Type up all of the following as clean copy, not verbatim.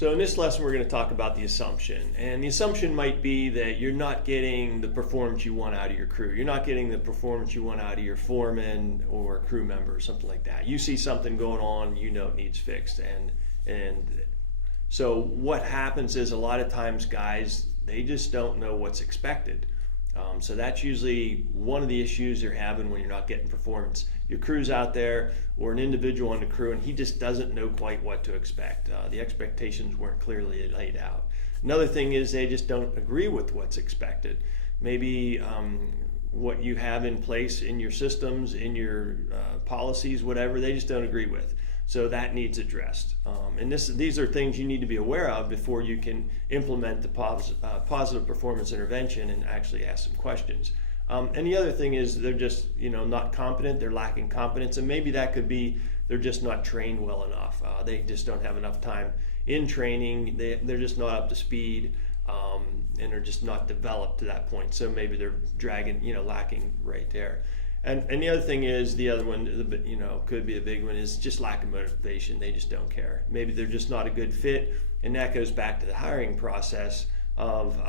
So in this lesson, we're going to talk about the assumption. And the assumption might be that you're not getting the performance you want out of your crew. You're not getting the performance you want out of your foreman or crew member or something like that. You see something going on, you know it needs fixed. And so what happens is a lot of times guys, they just don't know what's expected. So that's usually one of the issues you're having when you're not getting performance. Your crew's out there, or an individual on the crew, and he just doesn't know quite what to expect. The expectations weren't clearly laid out. Another thing is they just don't agree with what's expected. Maybe what you have in place in your systems, in your policies, whatever, they just don't agree with. So that needs addressed. And these are things you need to be aware of before you can implement the positive performance intervention and actually ask some questions. And the other thing is they're just not competent, they're lacking competence, and maybe that could be they're just not trained well enough. They just don't have enough time in training, they're just not up to speed, and they're just not developed to that point. So maybe they're lacking right there. And the other thing is, the other one, could be a big one, is just lack of motivation. They just don't care. Maybe they're just not a good fit, and that goes back to the hiring process of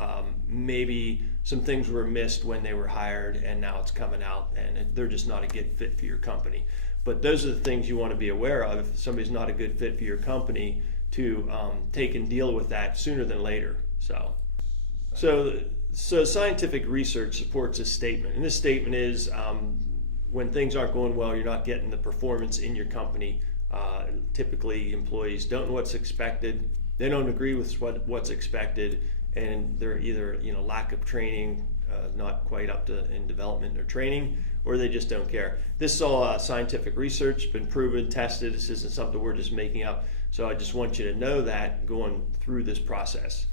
maybe some things were missed when they were hired, and now it's coming out, and they're just not a good fit for your company. But those are the things you want to be aware of if somebody's not a good fit for your company, to take and deal with that sooner than later. So scientific research supports this statement, and this statement is when things aren't going well, you're not getting the performance in your company. Typically, employees don't know what's expected, they don't agree with what's expected, and they're either lack of training, not quite up to in development or training, or they just don't care. This is all scientific research, been proven, tested. This isn't something we're just making up. So I just want you to know that going through this process.